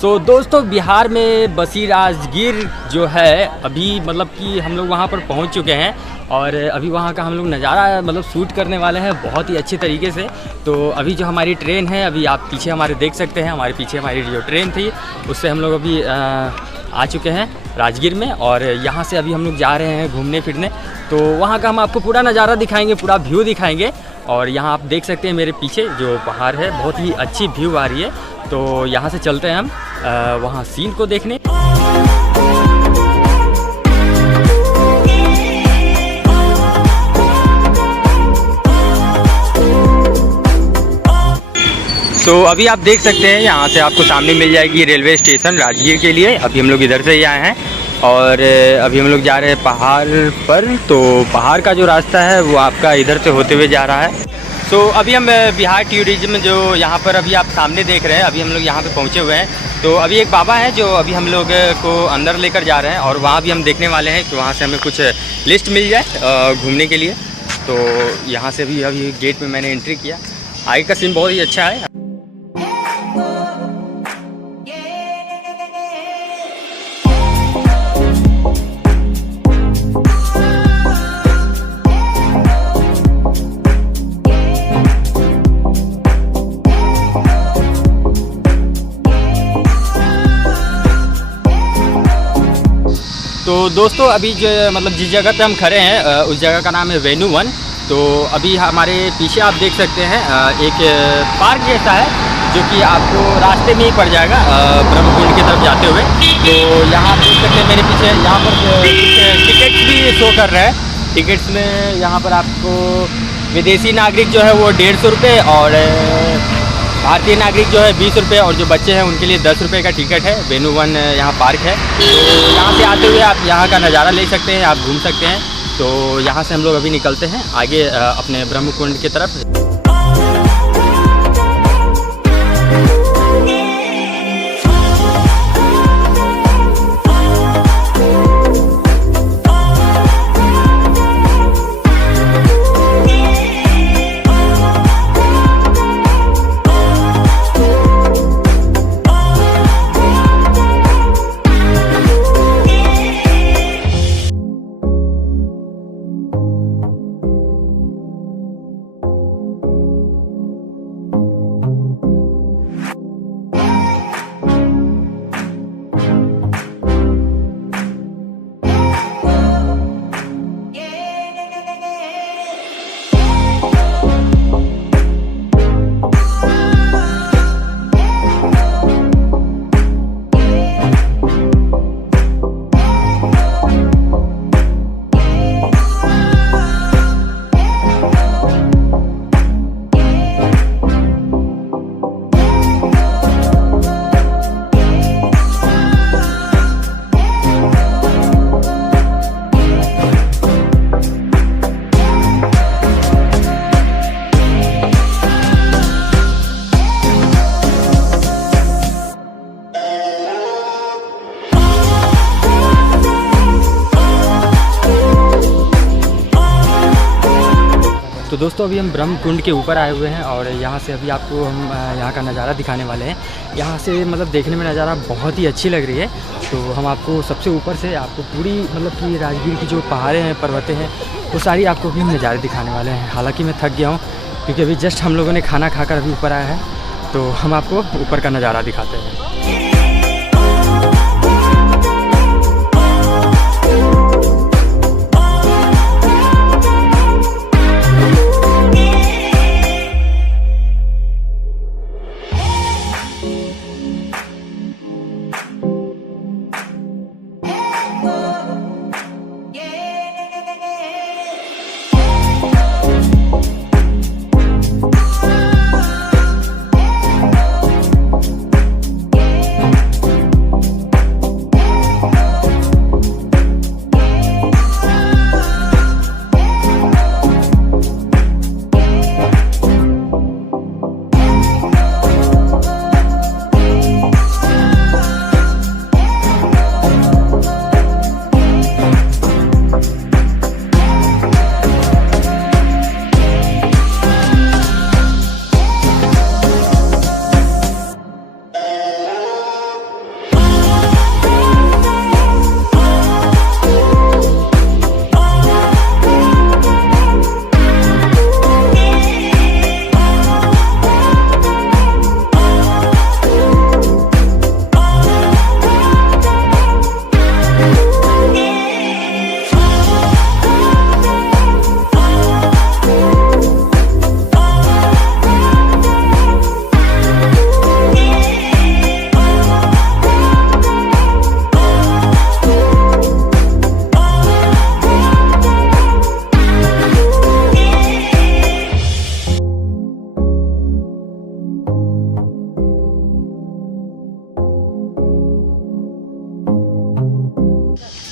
दोस्तों बिहार में बसी राजगीर जो है अभी मतलब कि हम लोग वहाँ पर पहुँच चुके हैं और अभी वहाँ का हम लोग नज़ारा मतलब शूट करने वाले हैं बहुत ही अच्छे तरीके से। तो अभी जो हमारी ट्रेन है अभी आप पीछे हमारे देख सकते हैं, हमारे पीछे हमारी जो ट्रेन थी उससे हम लोग अभी आ चुके हैं राजगीर में और यहाँ से अभी हम लोग जा रहे हैं घूमने फिरने। तो वहाँ का हम आपको पूरा नज़ारा दिखाएंगे, पूरा व्यू दिखाएंगे। और यहाँ आप देख सकते हैं मेरे पीछे जो पहाड़ है बहुत ही अच्छी व्यू आ रही है। तो यहाँ से चलते हैं हम वहाँ सीन को देखने। तो अभी आप देख सकते हैं यहाँ से आपको सामने मिल जाएगी रेलवे स्टेशन राजगीर के लिए। अभी हम लोग इधर से ही आए हैं और अभी हम लोग जा रहे हैं पहाड़ पर। तो पहाड़ का जो रास्ता है वो आपका इधर से होते हुए जा रहा है। तो अभी हम बिहार टूरिज्म जो यहाँ पर अभी आप सामने देख रहे हैं, अभी हम लोग यहाँ पे पहुँचे हुए हैं। तो अभी एक बाबा है जो अभी हम लोग को अंदर लेकर जा रहे हैं और वहाँ भी हम देखने वाले हैं कि वहाँ से हमें कुछ लिस्ट मिल जाए घूमने के लिए। तो यहाँ से अभी गेट में मैंने एंट्री किया। आगे का सीन बहुत ही अच्छा है। तो दोस्तों अभी जो मतलब जिस जगह पे हम खड़े हैं उस जगह का नाम है वेन्यू वन। तो अभी हमारे पीछे आप देख सकते हैं एक पार्क जैसा है जो कि आपको रास्ते में ही पड़ जाएगा ब्रह्मकुंड की तरफ जाते हुए। तो यहाँ आप देख सकते हैं मेरे पीछे यहाँ पर टिकट्स भी शो कर रहे हैं। टिकट्स में यहाँ पर आपको विदेशी नागरिक जो है वो 150 रुपये और भारतीय नागरिक जो है 20 रुपये और जो बच्चे हैं उनके लिए 10 रुपये का टिकट है। वेन्यू वन यहाँ पार्क है। तो यहाँ से आते हुए आप यहाँ का नज़ारा ले सकते हैं, आप घूम सकते हैं। तो यहाँ से हम लोग अभी निकलते हैं आगे अपने ब्रह्मकुंड की तरफ। तो दोस्तों अभी हम ब्रह्मकुंड के ऊपर आए हुए हैं और यहाँ से अभी आपको हम यहाँ का नज़ारा दिखाने वाले हैं। यहाँ से मतलब देखने में नज़ारा बहुत ही अच्छी लग रही है। तो हम आपको सबसे ऊपर से आपको पूरी मतलब कि राजगीर की जो पहाड़ें हैं, पर्वतें हैं, वो सारी आपको भी नज़ारे दिखाने वाले हैं। हालांकि मैं थक गया हूँ क्योंकि अभी जस्ट हम लोगों ने खाना खाकर अभी ऊपर आया है। तो हम आपको ऊपर का नज़ारा दिखाते हैं।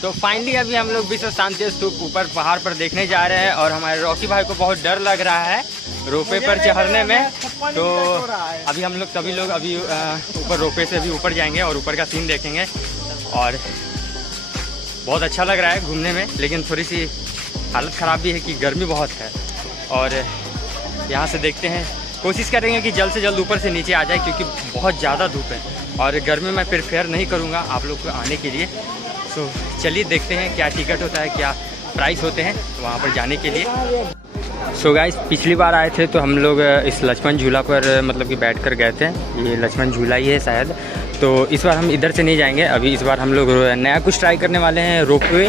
तो फाइनली अभी हम लोग विश्व शांति स्तूप ऊपर पहाड़ पर देखने जा रहे हैं और हमारे रॉकी भाई को बहुत डर लग रहा है रोपे पर चढ़ने में। तो अभी हम लोग सभी लोग अभी ऊपर रोपे से अभी ऊपर जाएंगे और ऊपर का सीन देखेंगे और बहुत अच्छा लग रहा है घूमने में, लेकिन थोड़ी सी हालत ख़राब भी है कि गर्मी बहुत है। और यहाँ से देखते हैं, कोशिश करेंगे कि जल्द से जल्द ऊपर से नीचे आ जाए क्योंकि बहुत ज़्यादा धूप है और गर्मी में प्रेफर नहीं करूँगा आप लोग को आने के लिए। तो चलिए देखते हैं क्या टिकट होता है, क्या प्राइस होते हैं वहाँ पर जाने के लिए। सो गाइस, पिछली बार आए थे तो हम लोग इस लक्ष्मण झूला पर मतलब कि बैठ कर गए थे। ये लक्ष्मण झूला ही है शायद। तो इस बार हम इधर से नहीं जाएंगे, अभी इस बार हम लोग नया कुछ ट्राई करने वाले हैं, रोपवे।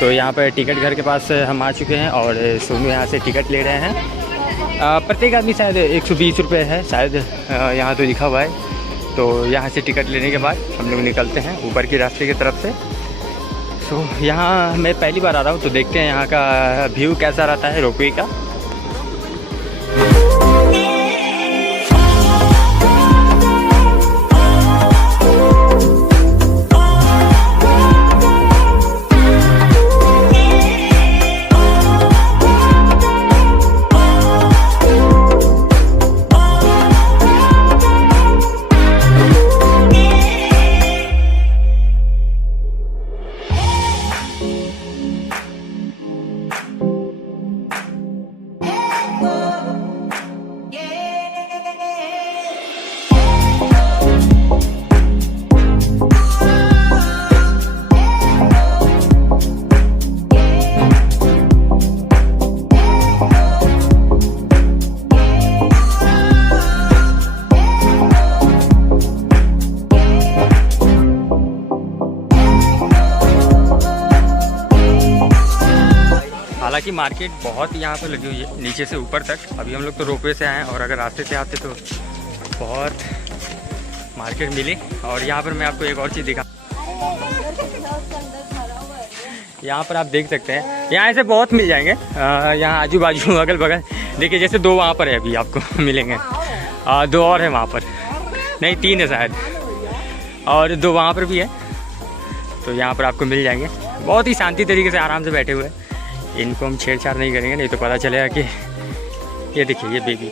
तो यहाँ पर टिकट घर के पास हम आ चुके हैं और सोनू यहाँ से टिकट ले रहे हैं। प्रत्येक आदमी शायद 120 रुपये है शायद, यहाँ तो लिखा हुआ है। तो यहाँ से टिकट लेने के बाद हम लोग निकलते हैं ऊपर की रास्ते की तरफ से। तो यहाँ मैं पहली बार आ रहा हूँ तो देखते हैं यहाँ का व्यू कैसा रहता है रोपवे का। हालांकि मार्केट बहुत यहाँ पर लगी हुई है नीचे से ऊपर तक। अभी हम लोग तो रोपवे से आए हैं और अगर रास्ते से आते तो बहुत मार्केट मिली। और यहाँ पर मैं आपको एक और चीज़ दिखा, यहाँ पर आप देख सकते हैं, यहाँ ऐसे बहुत मिल जाएंगे। यहाँ आजू बाजू अगल बगल देखिए, जैसे 2 वहाँ पर है अभी आपको मिलेंगे, 2 और है वहाँ पर, नहीं 3 है शायद, और 2 वहाँ पर भी है। तो यहाँ पर आपको मिल जाएंगे, बहुत ही शांति तरीके से आराम से बैठे हुए हैं। इनको हम छेड़छाड़ नहीं करेंगे, नहीं तो पता चलेगा कि ये देखिए ये बेबी